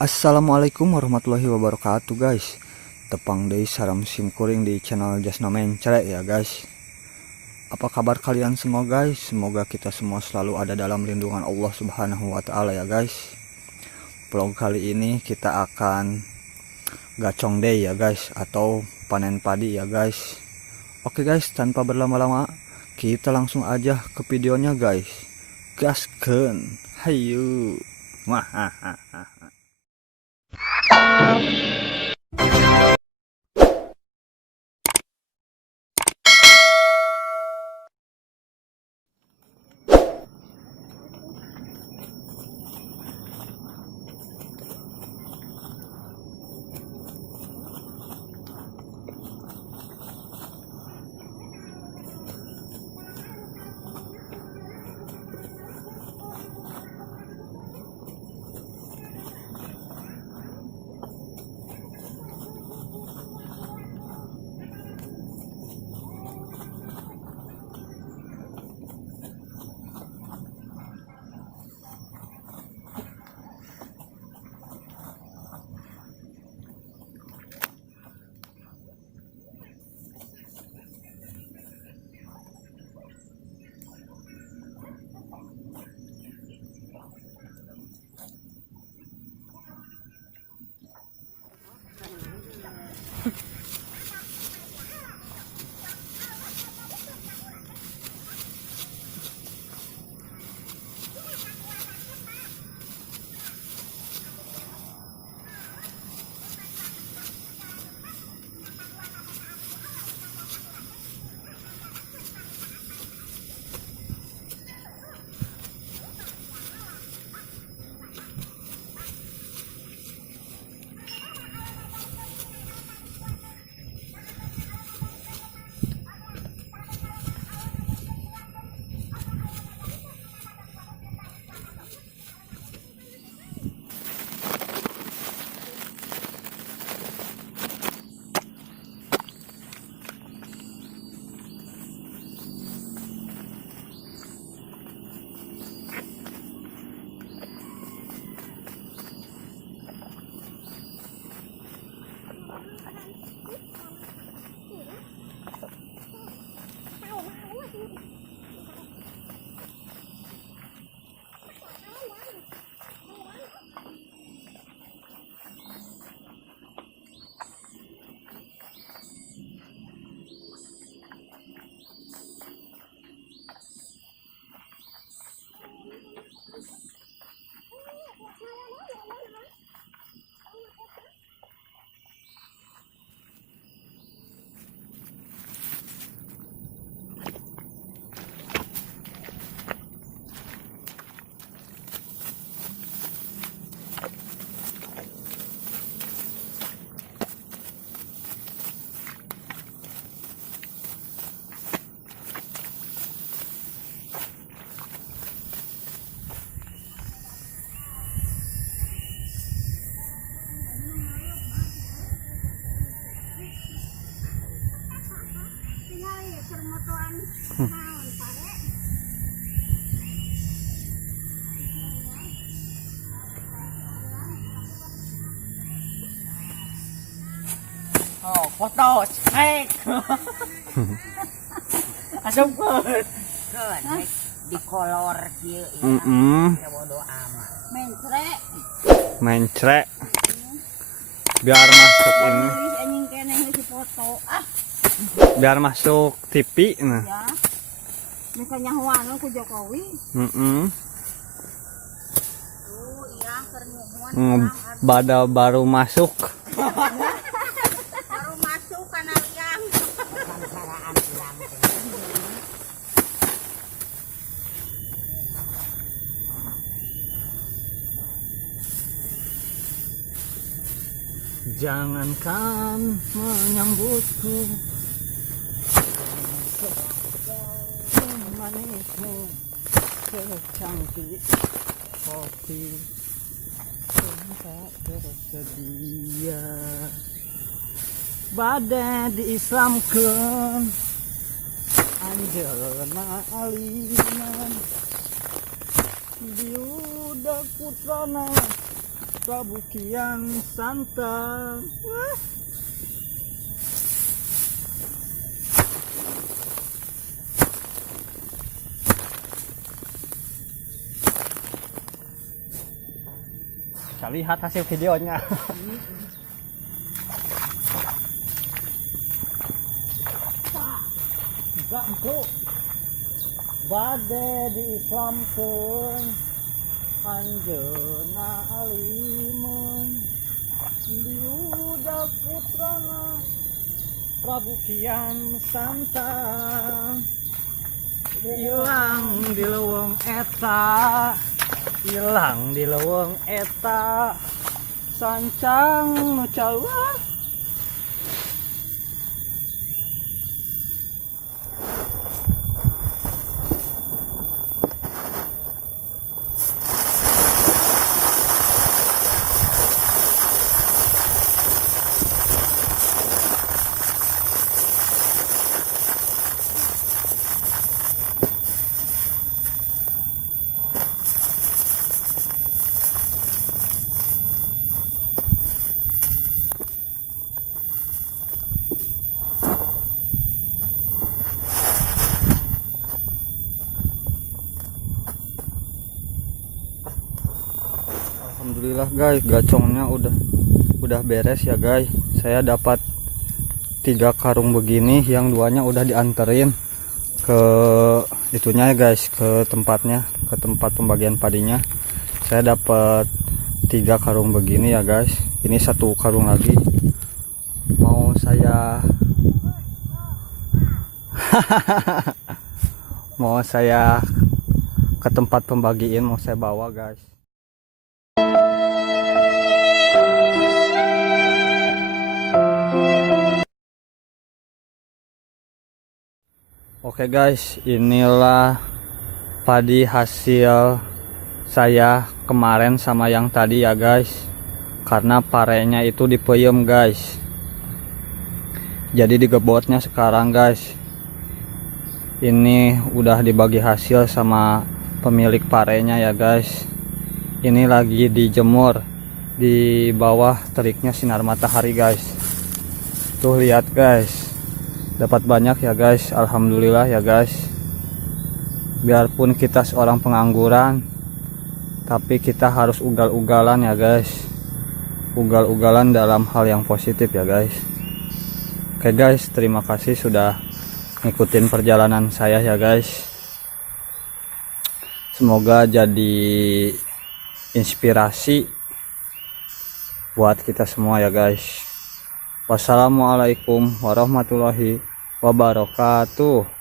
Assalamualaikum warahmatullahi wabarakatuh guys. Tepang deui saram simkuring di channel Jasna Mencre ya guys. Apa kabar kalian semua guys? Semoga kita semua selalu ada dalam lindungan Allah Subhanahu wa taala ya guys. Vlog kali ini kita akan gacong day ya guys, atau panen padi ya guys. Oke guys, tanpa berlama-lama kita langsung aja ke videonya guys. Gaskeun. Hayu. Wah. Oh, foto cek. Asup keun. Keun di kolor kieu ya. Bodo amat. Mencre. Biar masuk ini. Anjing keneh si foto. Biar masuk TV nah. Ya. Misalnya nyahuan ku Jokowi. Iya keur nyuhuan. Bada baru masuk. Baru masuk kana liang. Sangsaraan liang. Jangankan menyambutku, manismu secangkir kopi tak tersedia. Badai diislamkeun anjeunna aliman diudak putrana Prabu Kian Santang. Wah. Bisa lihat hasil videonya. Enggak, bade diislamkeun anjeunna alimun diudag putrana Prabu Kian Santang ilang di leuweung eta sancang nu caluah. Alhamdulillah guys, gacongnya udah beres ya guys. Saya dapat 3 karung begini, yang 2-nya udah dianterin ke itunya ya guys, ke tempatnya, ke tempat pembagian padinya. Saya dapat 3 karung begini ya guys. Ini 1 karung lagi mau saya mau saya ke tempat pembagian, mau saya bawa guys. Oke guys, inilah padi hasil saya kemarin sama yang tadi ya guys. Karena parenya itu dipeyem guys. Jadi digebotnya sekarang guys. Ini udah dibagi hasil sama pemilik parenya ya guys. Ini lagi dijemur di bawah teriknya sinar matahari guys. Tuh lihat guys. Dapat banyak ya guys, alhamdulillah ya guys. Biarpun kita seorang pengangguran, tapi kita harus ugal-ugalan ya guys. Ugal-ugalan dalam hal yang positif ya guys. Oke guys, terima kasih sudah ngikutin perjalanan saya ya guys. Semoga jadi inspirasi buat kita semua ya guys. Wassalamualaikum warahmatullahi wabarakatuh.